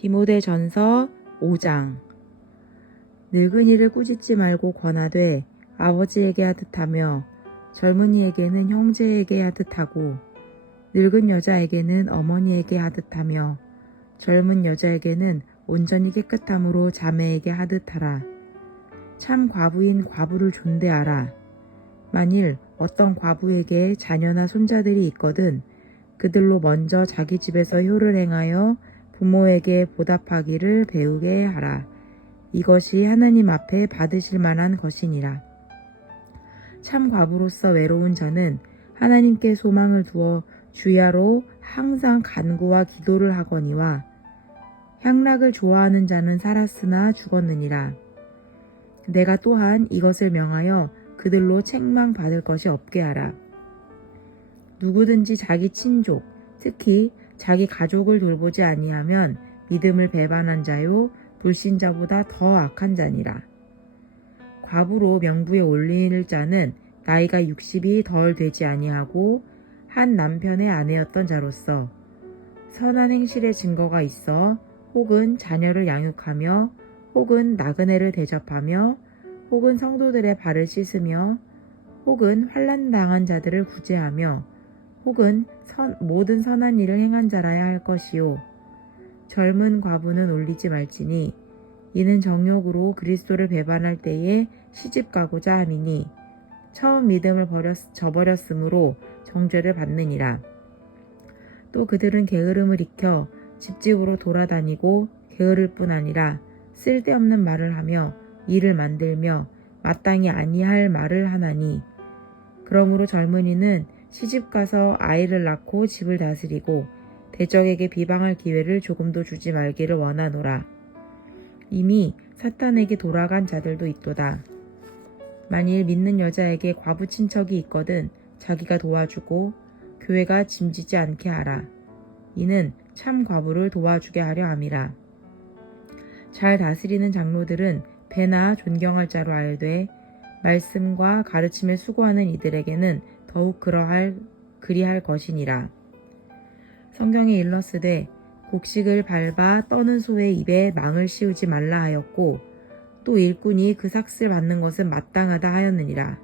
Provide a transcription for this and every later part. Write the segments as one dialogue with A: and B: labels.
A: 디모데 전서 5장 늙은이를 꾸짖지 말고 권하되 아버지에게 하듯 하며 젊은이에게는 형제에게 하듯 하고 늙은 여자에게는 어머니에게 하듯 하며 젊은 여자에게는 온전히 깨끗함으로 자매에게 하듯 하라. 참 과부인 과부를 존대하라. 만일 어떤 과부에게 자녀나 손자들이 있거든 그들로 먼저 자기 집에서 효를 행하여 부모에게 보답하기를 배우게 하라. 이것이 하나님 앞에 받으실 만한 것이니라. 참 과부로서 외로운 자는 하나님께 소망을 두어 주야로 항상 간구와 기도를 하거니와 향락을 좋아하는 자는 살았으나 죽었느니라. 내가 또한 이것을 명하여 그들로 책망 받을 것이 없게 하라. 누구든지 자기 친족, 특히 자기 가족을 돌보지 아니하면 믿음을 배반한 자요 불신자보다 더 악한 자니라. 과부로 명부에 올릴 자는 나이가 60이 덜 되지 아니하고 한 남편의 아내였던 자로서 선한 행실의 증거가 있어 혹은 자녀를 양육하며 혹은 나그네를 대접하며 혹은 성도들의 발을 씻으며 혹은 환란 당한 자들을 구제하며 혹은 선, 모든 선한 일을 행한 자라야 할 것이요 젊은 과부는 올리지 말지니 이는 정욕으로 그리스도를 배반할 때에 시집 가고자 함이니 처음 믿음을 버렸, 저버렸으므로 정죄를 받느니라. 또 그들은 게으름을 익혀 집집으로 돌아다니고 게으를 뿐 아니라 쓸데없는 말을 하며 일을 만들며 마땅히 아니할 말을 하나니 그러므로 젊은이는 시집 가서 아이를 낳고 집을 다스리고 대적에게 비방할 기회를 조금도 주지 말기를 원하노라. 이미 사탄에게 돌아간 자들도 있도다. 만일 믿는 여자에게 과부 친척이 있거든 자기가 도와주고 교회가 짐지지 않게 하라. 이는 참 과부를 도와주게 하려 함이라. 잘 다스리는 장로들은 배나 존경할 자로 알되 말씀과 가르침에 수고하는 이들에게는 더욱 그러할 그리할 것이니라. 성경에 일렀으되 곡식을 밟아 떠는 소의 입에 망을 씌우지 말라 하였고 또 일꾼이 그 삭슬 받는 것은 마땅하다 하였느니라.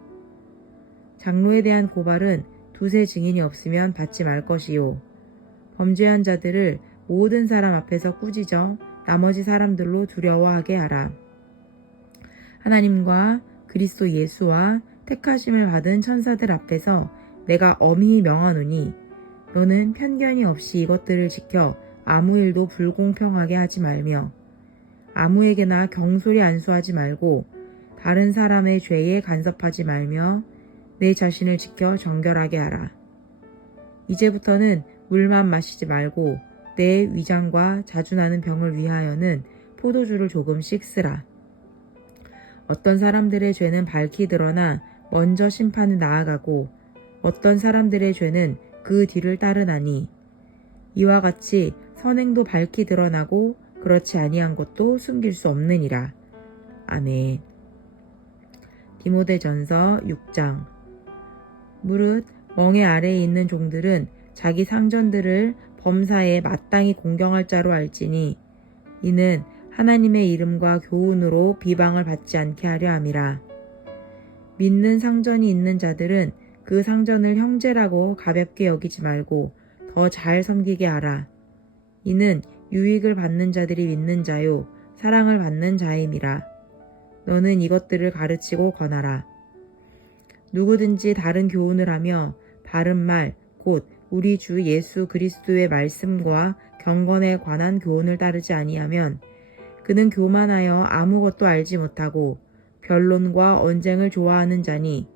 A: 장로에 대한 고발은 두세 증인이 없으면 받지 말 것이요. 범죄한 자들을 모든 사람 앞에서 꾸짖어 나머지 사람들로 두려워하게 하라. 하나님과 그리스도 예수와 택하심을 받은 천사들 앞에서 내가 엄히 명하노니 너는 편견이 없이 이것들을 지켜 아무 일도 불공평하게 하지 말며 아무에게나 경솔히 안수하지 말고 다른 사람의 죄에 간섭하지 말며 내 자신을 지켜 정결하게 하라. 이제부터는 물만 마시지 말고 내 위장과 자주 나는 병을 위하여는 포도주를 조금씩 쓰라. 어떤 사람들의 죄는 밝히 드러나 먼저 심판을 나아가고 어떤 사람들의 죄는 그 뒤를 따르나니 이와 같이 선행도 밝히 드러나고 그렇지 아니한 것도 숨길 수 없느니라. 아멘. 디모데전서 6장 무릇 멍에 아래에 있는 종들은 자기 상전들을 범사에 마땅히 공경할 자로 알지니 이는 하나님의 이름과 교훈으로 비방을 받지 않게 하려 함이라. 믿는 상전이 있는 자들은 그 상전을 형제라고 가볍게 여기지 말고 더 잘 섬기게 하라. 이는 유익을 받는 자들이 믿는 자요, 사랑을 받는 자임이라. 너는 이것들을 가르치고 권하라. 누구든지 다른 교훈을 하며 바른 말, 곧 우리 주 예수 그리스도의 말씀과 경건에 관한 교훈을 따르지 아니하면 그는 교만하여 아무것도 알지 못하고 변론과 언쟁을 좋아하는 자니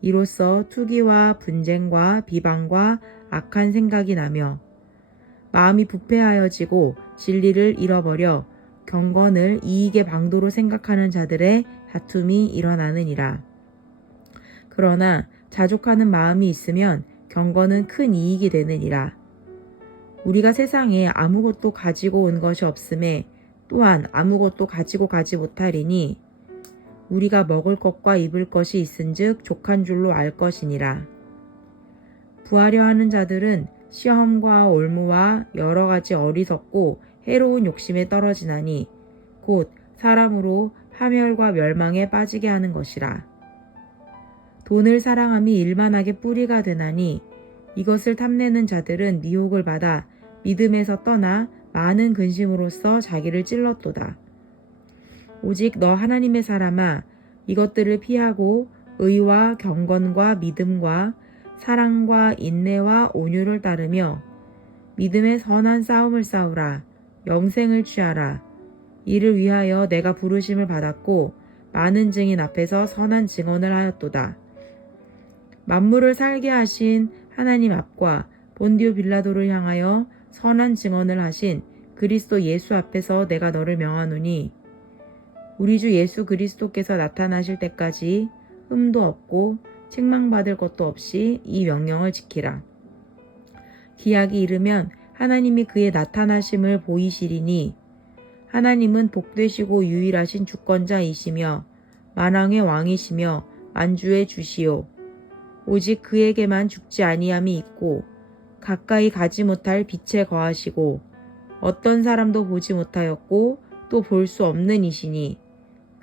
A: 이로써 투기와 분쟁과 비방과 악한 생각이 나며 마음이 부패하여지고 진리를 잃어버려 경건을 이익의 방도로 생각하는 자들의 다툼이 일어나느니라. 그러나 자족하는 마음이 있으면 경건은 큰 이익이 되느니라. 우리가 세상에 아무것도 가지고 온 것이 없음에 또한 아무것도 가지고 가지 못하리니 우리가 먹을 것과 입을 것이 있은즉 족한 줄로 알 것이니라. 부하려 하는 자들은 시험과 올무와 여러 가지 어리석고 해로운 욕심에 떨어지나니 곧 사람으로 파멸과 멸망에 빠지게 하는 것이라. 돈을 사랑함이 일만하게 뿌리가 되나니 이것을 탐내는 자들은 미혹을 받아 믿음에서 떠나 많은 근심으로써 자기를 찔렀도다. 오직 너 하나님의 사람아 이것들을 피하고 의와 경건과 믿음과 사랑과 인내와 온유를 따르며 믿음의 선한 싸움을 싸우라 영생을 취하라 이를 위하여 내가 부르심을 받았고 많은 증인 앞에서 선한 증언을 하였도다. 만물을 살게 하신 하나님 앞과 본디오 빌라도를 향하여 선한 증언을 하신 그리스도 예수 앞에서 내가 너를 명하노니 우리 주 예수 그리스도께서 나타나실 때까지 흠도 없고 책망받을 것도 없이 이 명령을 지키라. 기약이 이르면 하나님이 그의 나타나심을 보이시리니 하나님은 복되시고 유일하신 주권자이시며 만왕의 왕이시며 만주의 주시오. 오직 그에게만 죽지 아니함이 있고 가까이 가지 못할 빛에 거하시고 어떤 사람도 보지 못하였고 또 볼 수 없는 이시니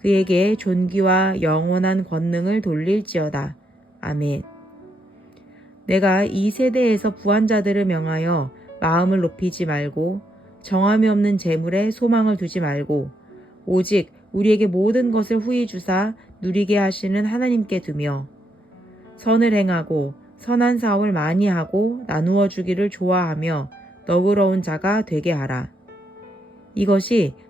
A: 그에게 존귀와 영원한 권능을 돌릴지어다. 아멘. 내가 이 세대에서 부한 자들을 명하여 마음을 높이지 말고 정함이 없는 재물에 소망을 두지 말고 오직 우리에게 모든 것을 후히 주사 누리게 하시는 하나님께 두며 선을 행하고 선한 사업을 많이 하고 나누어 주기를 좋아하며 너그러운 자가 되게 하라. 이것이